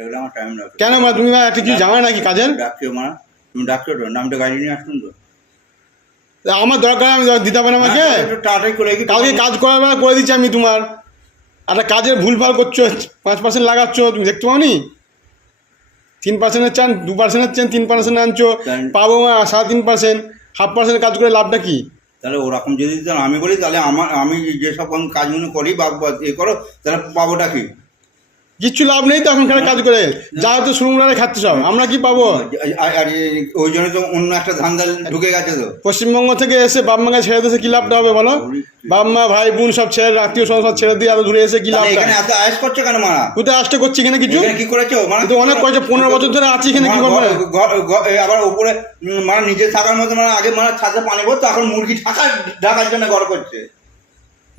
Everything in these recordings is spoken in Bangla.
এগুলো আমার টাইম লাগবে। কেন মা তুমি একটা কিছু জানো নাকি কাজের? ডাকছো মা, তুমি ডাকছো তো, নামটা গাড়ি নিয়ে আসুন তো। আমার দরকার, আমি দিতে পারি আমাকে। একটু তাড়াতাড়ি করে কালকে কাজ করার বেলা করে দিচ্ছি আমি। তোমার একটা কাজের ভুলভাল করছো, 5% লাগাচ্ছ, তুমি দেখতে পাওনি? 3% চান, 2% চান, 3% আনছো, পাবো 3.5%, 0.5% কাজ করে লাভটা কি? তাহলে ওরকম যদি আমি বলি, তাহলে আমি যেসব কাজগুলো করি বা এ করো, তাহলে পাবোটা কি? কিচ্ছু লাভ নেই তো এখনকার কাজ করে, যা তো শুনুন খাচ্ছে সব, আমরা কি পাবো? আর ওই জন্য তো অন্য একটা ধান্দা ঢুকে গেছে তো। পশ্চিমবঙ্গ থেকে এসে বাপ মাকে ছেড়ে দিয়েছে, কি লাভটা হবে বলো? বাপ মা ভাই বোন সব ছেড়ে, আত্মীয় সংসার ছেড়ে দিয়ে এত দূরে এসে কি লাভ? এখানে এত আয়েস করছো কেন মারা? কোথায় আসতে করছি এখানে? কিছু কি করেছো মানে? অনেক কয়েছে, 15 বছর ধরে আছি এখানে, কি করবো? আবার উপরে মানে নিজে থাকার মধ্যে মানে আগে মানে ছাদে পানি পড়তো, এখন মুরগি ঢাকার জন্য ঘর করছে।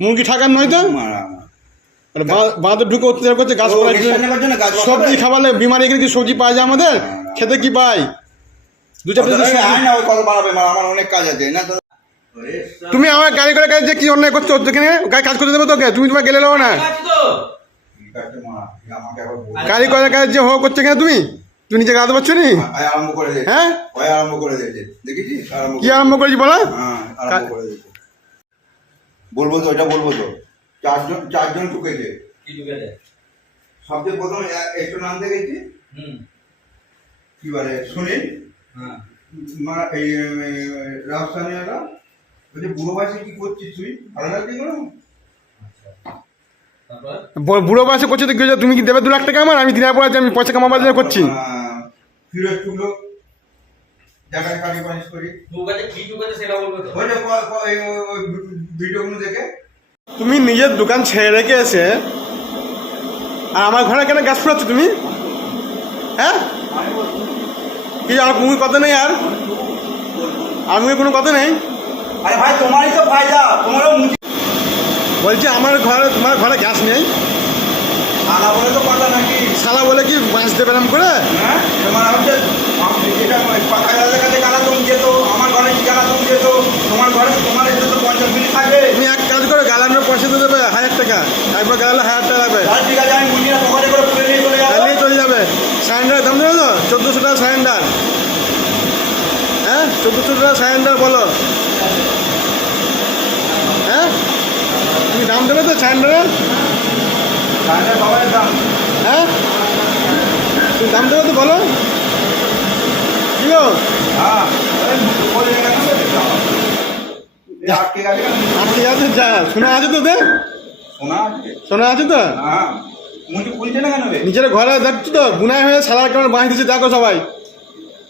মুরগি ঠাকার নয় তো, বাঁধে ঢুকে অত্যাচার করছে, গাছপালা সবজি খাওয়ালে বিমারি। এখানে কি সবজি পাওয়া যায় আমাদের? খেতে কি পাই? দু চারটে কত বাড়াবে মা, আমার অনেক কাজ আছে না। তুমি আমার গাড়ি করে কাজ কি অন্যায় করছো? এখানে গাড়ি কাজ করতে দেবো তোকে? তুমি তোমার গেলে নেবো না। গাড়ি করে কাজ যে হোক করছে এখানে, তুমি নিজে গাড়াতে পারছো নি? হ্যাঁ কি আরম্ভ করেছি বলো? বলবো তো, এটা বলবো তো। চারজন ঢুকেছে। সবচেয়ে প্রথম একটু নাম দেখেছি, কি বলে সুনীল, এই রাজস্থানীরা বলছে বুড়ো বয়সে কি করছিস তুই, ভালো লাগছে কোনো? বুড়ো বয়সে করছো তো কি হয়েছে? তুমি কি দেবে 2 লাখ টাকা আমার? আমি দিনের পর আমি পয়সা কামাবার জন্য করছি। ফিরোজ টুকলো জায়গায় কাটি পানিশ করি ভিডিওগুলো দেখে। তুমি নিজের দোকান ছেড়ে রেখে এসে আর আমার ঘরে কেন গ্যাস ফুরাচ্ছ তুমি? হ্যাঁ কি আর কোনো কথা নেই? আর আমি কোনো কথা নেই। আরে ভাই তোমারই তো ফায়দা, তোমারও বলছি আমার ঘরে, তোমার ঘরে গ্যাস নেই? শালা বলে তো কথা নাকি? শালা বলে কি বাঁচ দেবে এরকম করে? হ্যাঁ তোমার হচ্ছে এটা কাজের কাছে গালাতুম যেত, আমার ঘরে কি গালাতুম যেত, তোমার ঘরে তোমার এসে তো 50 মিনিট থাকবে। তুমি এক কাজ করো, গালানোর পয়সা দিয়ে দেবে 1000 টাকা, একবার গালালে 1000 টাকা দেবে। ঠিক আছে, আমি মুরগিটা পকেটে করে তুলে নিয়ে চলে যাবো। নিয়ে চলে যাবে। সারেন্ডার দাম দেবে তো? 1400 টাকা সারেন্ডার। হ্যাঁ 1400 টাকা সারেন্ডার বলো। হ্যাঁ তুমি দাম দেবে তো সারেন্ডারের? হ্যাঁ তুমি দাম দেবে তো বলো? কি গো? ঠিক আছে, যা শোনা আছে তো? শোনা আছে তো? নিজের ঘরে দেখছো তো বুনাই হয়ে সালার কেমন বাঁশ দিচ্ছে, দেখো সবাই।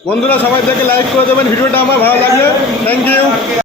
বন্ধুরা সবাই দেখে লাইক করে দেবেন ভিডিওটা, আমার ভালো লাগলে। Thank you.